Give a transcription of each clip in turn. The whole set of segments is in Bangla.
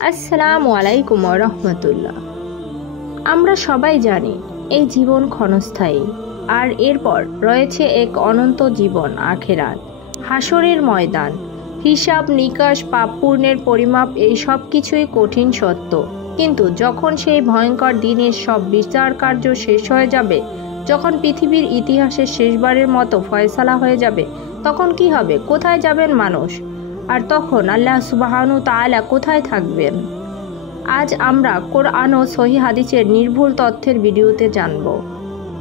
আসসালামু আলাইকুম ওয়া রাহমাতুল্লাহ। আমরা সবাই জানি এই জীবন ক্ষণস্থায়ী, আর এরপর রয়েছে এক অনন্ত জীবন আখেরাত, হাসরের ময়দান, হিসাব নিকাশ, পাপ পুণ্যের পরিমাপ, এই সব কিছুই কঠিন সত্য। কিন্তু যখন সেই ভয়ঙ্কর দিনের সব বিচার কার্য শেষ হয়ে যাবে, যখন পৃথিবীর ইতিহাসে শেষবারের মতো ফয়সালা হয়ে যাবে, তখন কি হবে? কোথায় যাবেন মানুষ? আর তখন আল্লাহ সুবহানাহু তাআলা কোথায় থাকবেন? আজ আমরা কোরআন ও সহিহ হাদিসের নির্ভুল তথ্যের ভিডিওতে জানব।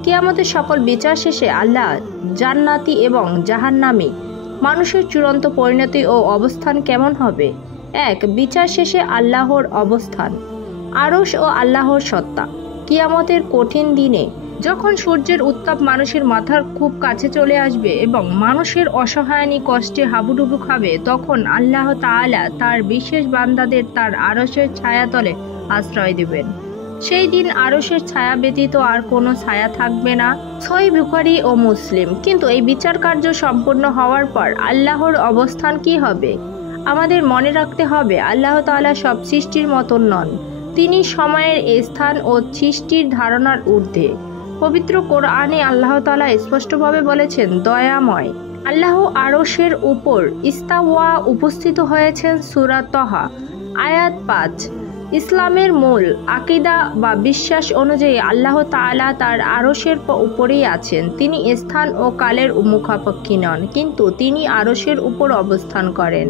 কিয়ামতের সকল বিচার শেষে আল্লাহ জান্নাতি এবং জাহান্নামী মানুষের চূড়ান্ত পরিণতি ও অবস্থান কেমন হবে। এক, বিচার শেষে আল্লাহর অবস্থান। আরশ ও আল্লাহর সত্তা। কিয়ামতের কঠিন দিনে যখন সূর্যের উত্তাপ মানুষের মাথার খুব কাছে চলে আসবে এবং মানুষের অসহায়ানি কষ্টে হাবুডুবু খাবে, তখন আল্লাহ তাআলা তার বিশেষ বান্দাদের তার আরশের ছায়াতলে আশ্রয় দেবেন। সেই দিন আরশের ছায়া ব্যতীত আর কোনো ছায়া থাকবে না। সহিহ বুখারী ও মুসলিম। কিন্তু এই বিচার কার্য সম্পূর্ণ হওয়ার পর আল্লাহর অবস্থান কি হবে? আমাদের মনে রাখতে হবে, আল্লাহ তাআলা সব সৃষ্টির মতন নন। তিনি সময়ের, স্থান ও সৃষ্টির ধারণার ঊর্ধ্বে। পবিত্র কোরআনে আল্লাহ তাআলা স্পষ্টভাবে বলেছেন, দয়াময়। আল্লাহ আরশের উপর ইস্তাওয়া, উপস্থিত হয়েছেন। সূরা তাহা আয়াত 5। ইসলামের মূল আকীদা বা বিশ্বাস অনুযায়ী আল্লাহ তাআলা তার আরশের উপরেই আছেন। তিনি স্থান ও কালের মুখাপেক্ষী নন, কিন্তু তিনি আরশের উপর অবস্থান করেন।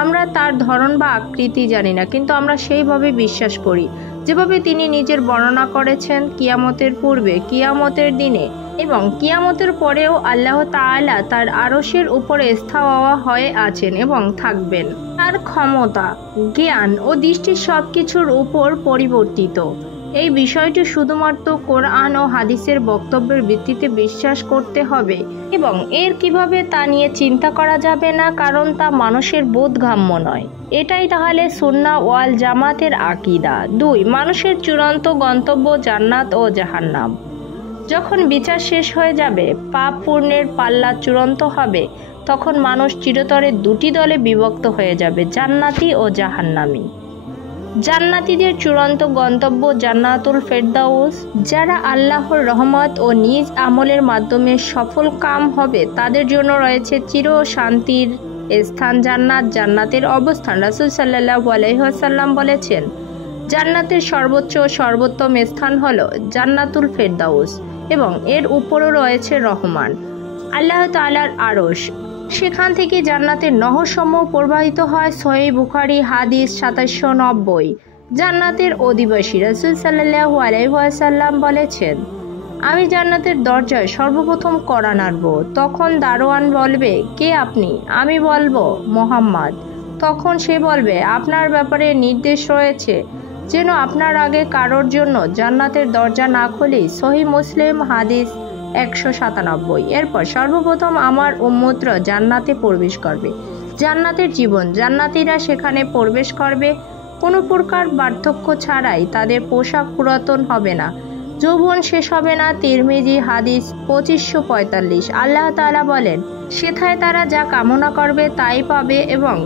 আমরা তার ধরন বা আকৃতি জানি না, কিন্তু আমরা সেইভাবে বিশ্বাস করি যেভাবে তিনি নিজের বর্ণনা করেছেন। কিয়ামতের পূর্বে, কিয়ামতের দিনে এবং কিয়ামতের পরেও আল্লাহ তাআলা তার আরশের উপরে স্থাওয়া হয়ে আছেন এবং থাকবেন। তার ক্ষমতা, জ্ঞান ও দৃষ্টি সবকিছুর উপর পরিবর্তিত। এই বিষয়টি শুধুমাত্র কোরআন ও হাদিসের বক্তব্যের ভিত্তিতে বিশ্বাস করতে হবে এবং এর কিভাবে তা নিয়ে চিন্তা করা যাবে না, কারণ তা মানুষের বোধগম্য নয়। এটাই তাহলে সুন্নাহ ওয়াল জামাতের আকীদা। 2, মানুষের চূড়ান্ত গন্তব্য জান্নাত ও জাহান্নাম। যখন বিচার শেষ হয়ে যাবে, পাপ পুণ্যের পাল্লা চূড়ান্ত হবে, তখন মানুষ চিরতরে দুটি দলে বিভক্ত হয়ে যাবে, জান্নাতি ও জাহান্নামী। জান্নাতীদের চূড়ান্ত গন্তব্য জান্নাতুল ফেরদাউস। যারা আল্লাহর রহমত ও নিজ আমলের মাধ্যমে সফল কাম হবে, তাদের জন্য রয়েছে চির শান্তির স্থান জান্নাত। জান্নাতের অবস্থান। রাসূল সাল্লাল্লাহু আলাইহি ওয়াসাল্লাম বলেছেন, জান্নাতের সর্বোচ্চ ও সর্বোত্তম স্থান হলো জান্নাতুল ফেরদাউস এবং এর উপরও রয়েছে রহমান, আল্লাহ তাআলার আরশ। সেখান থেকে জান্নাতের নহরসমূহ প্রবাহিত হয়। সহিহ বুখারী হাদিস 2790। জান্নাতের অধিবাসী। রাসূল সাল্লাল্লাহু আলাইহি ওয়াসাল্লাম বলেছেন, আমি জান্নাতের দরজায় সর্বপ্রথম কড়া নাড়ব। তখন দারোয়ান বলবে, কে আপনি? আমি বলবো, মুহাম্মদ। তখন সে বলবে, আপনার ব্যাপারে নির্দেশ রয়েছে যেন আপনার আগে কারোর জন্য জান্নাতের দরজা না খুলি। সহিহ মুসলিম হাদিস 197। এরপর সর্বপ্রথম আমার উম্মতরা জান্নাতে প্রবেশ করবে। জান্নাতের জীবন। জান্নাতীরা সেখানে প্রবেশ করবে কোনো প্রকার পার্থক্য ছাড়াই। তাদের পোশাক পুরাতন হবে না, যৌবন শেষ হবে না। তিরমিজি হাদিস 2545। আল্লাহ তাআলা বলেন, সেথায় তারা যা কামনা করবে তাই পাবে এবং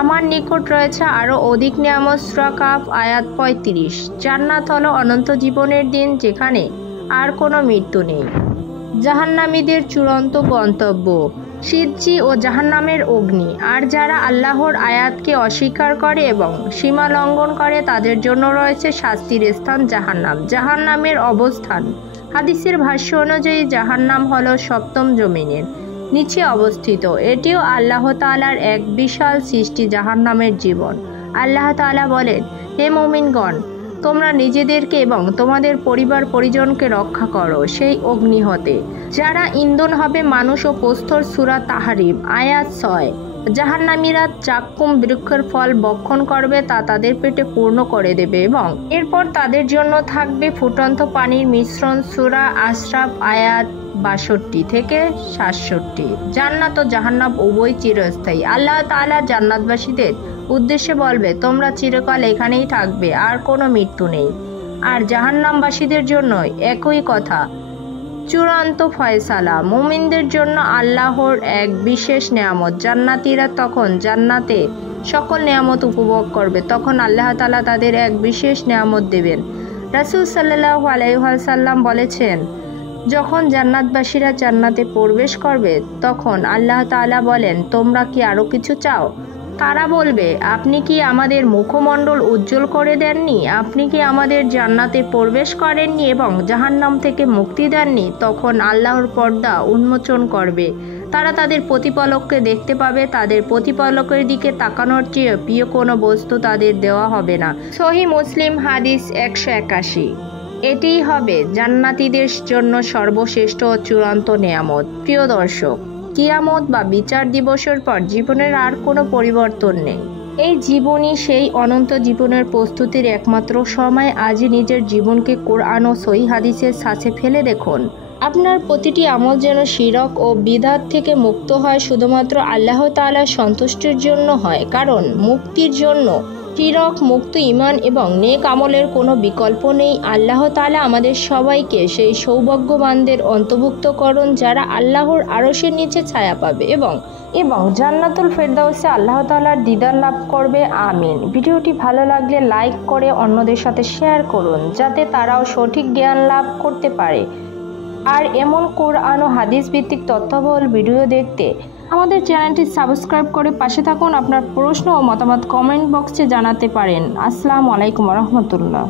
আমার নিকট রয়েছে আরও অধিক নিয়ামত। সূরা কাফ আয়াত 35। জান্নাত হলো অনন্ত জীবনের দিন, যেখানে আর কোনো মৃত্যু নেই। জাহান্নামীদের চূড়ান্ত গন্তব্য সিজ্জি ও জাহান্নামের অগ্নি। আর যারা আল্লাহর আয়াতকে অস্বীকার করে এবং সীমা লঙ্ঘন করে, তাদের জন্য রয়েছে শাস্তির স্থান জাহান্নাম। জাহান্নামের অবস্থান। হাদিসের ভাষ্য অনুযায়ী জাহান্নাম হলো সপ্তম জমিনের নিচে অবস্থিত। এটিও আল্লাহ তাআলার এক বিশাল সৃষ্টি। জাহান্নামের জীবন। আল্লাহ তাআলা বলেন, হে মুমিনগণ, তোমরা নিজেদেরকে এবং তোমাদের পরিবার পরিজনকে রক্ষা করো সেই অগ্নি হতে, যারা ইন্ধন হবে মানুষ ও প্রস্তর। সূরা তাহরিম আয়াত 6। জাহান্নামীরা জাক্কুম বৃক্ষের ফল ভক্ষণ করবে, তা তাদের পেটে পূর্ণ করে দেবে এবং এরপর তাদের জন্য থাকবে ফুটন্ত পানির মিশ্রণ। সূরা আশরাফ আয়াত 62 থেকে 67। জান্নাত ও জাহান্নাম উভয় চিরস্থায়ী। আল্লাহ তাআলা জান্নাতবাসীদের উদ্দেশ্যে বলবে, তোমরা চিরকাল এখানেই থাকবে, আর কোনো মৃত্যু নেই। আর জাহান্নামবাসীদের জন্য একই কথা, চূড়ান্ত ফয়সালা। মুমিনদের জন্য আল্লাহর এক বিশেষ নেয়ামত। জান্নাতীরা তখন জান্নাতে সকল নেয়ামত উপভোগ করবে, তখন আল্লাহ তাআলা তাদের এক বিশেষ নেয়ামত দেবেন। রাসূল সাল্লাল্লাহু আলাইহি ওয়াসাল্লাম বলেছেন, যখন জান্নাতবাসীরা জান্নাতে প্রবেশ করবে তখন আল্লাহ তাআলা বলেন, তোমরা কি আরও কিছু চাও? তারা বলবে, আপনি কি আমাদের মুখমণ্ডল উজ্জ্বল করে দেননি? আপনি কি আমাদের জান্নাতে প্রবেশ করেননি এবং জাহান্নাম থেকে মুক্তি দেননি? তখন আল্লাহর পর্দা উন্মোচন করবে, তারা তাদের প্রতিপালককে দেখতে পাবে। তাদের প্রতিপালকের দিকে তাকানোর চেয়ে প্রিয় কোনো বস্তু তাদের দেওয়া হবে না। সহিহ মুসলিম হাদিস 181। এটিই হবে জান্নাতীদের জন্য সর্বশ্রেষ্ঠ ও চূড়ান্ত নেয়ামত। প্রিয় দর্শক, কিয়ামত বা বিচার দিবসের পর জীবনের আর কোনো পরিবর্তন নেই। এই জীবনই সেই অনন্ত জীবনের প্রস্তুতির একমাত্র সময়। আজই নিজের জীবনকে কোরআন ও সহিহ হাদিসের ছাঁচে ফেলে দেখুন। আপনার প্রতিটি আমল যেন শিরক ও বিদআত থেকে মুক্ত হয়, শুধুমাত্র আল্লাহ তাআলার সন্তুষ্টির জন্য হয়। কারণ মুক্তির জন্য শিরক মুক্ত ঈমান এবং নেক আমলের কোনো বিকল্প নেই। আল্লাহ তাআলা আমাদের সবাইকে সেই সৌভাগ্যবানদের অন্তর্ভুক্ত করুন যারা আল্লাহর আরশের নিচে ছায়া পাবে এবং জান্নাতুল ফেরদাউসে আল্লাহ তাআলার দিদার লাভ করবে। আমিন। ভিডিওটি ভালো লাগলে লাইক করে অন্যদের সাথে শেয়ার করুন, যাতে তারাও সঠিক জ্ঞান লাভ করতে পারে। আর এমন কোরআন ও হাদিস ভিত্তিক তথ্যবহুল ভিডিও দেখতে আমাদের চ্যানেলটি সাবস্ক্রাইব করে পাশে থাকুন। আপনার প্রশ্ন ও মতামত কমেন্ট বক্সে জানাতে পারেন। আসসালামু আলাইকুম ওয়া রাহমাতুল্লাহ।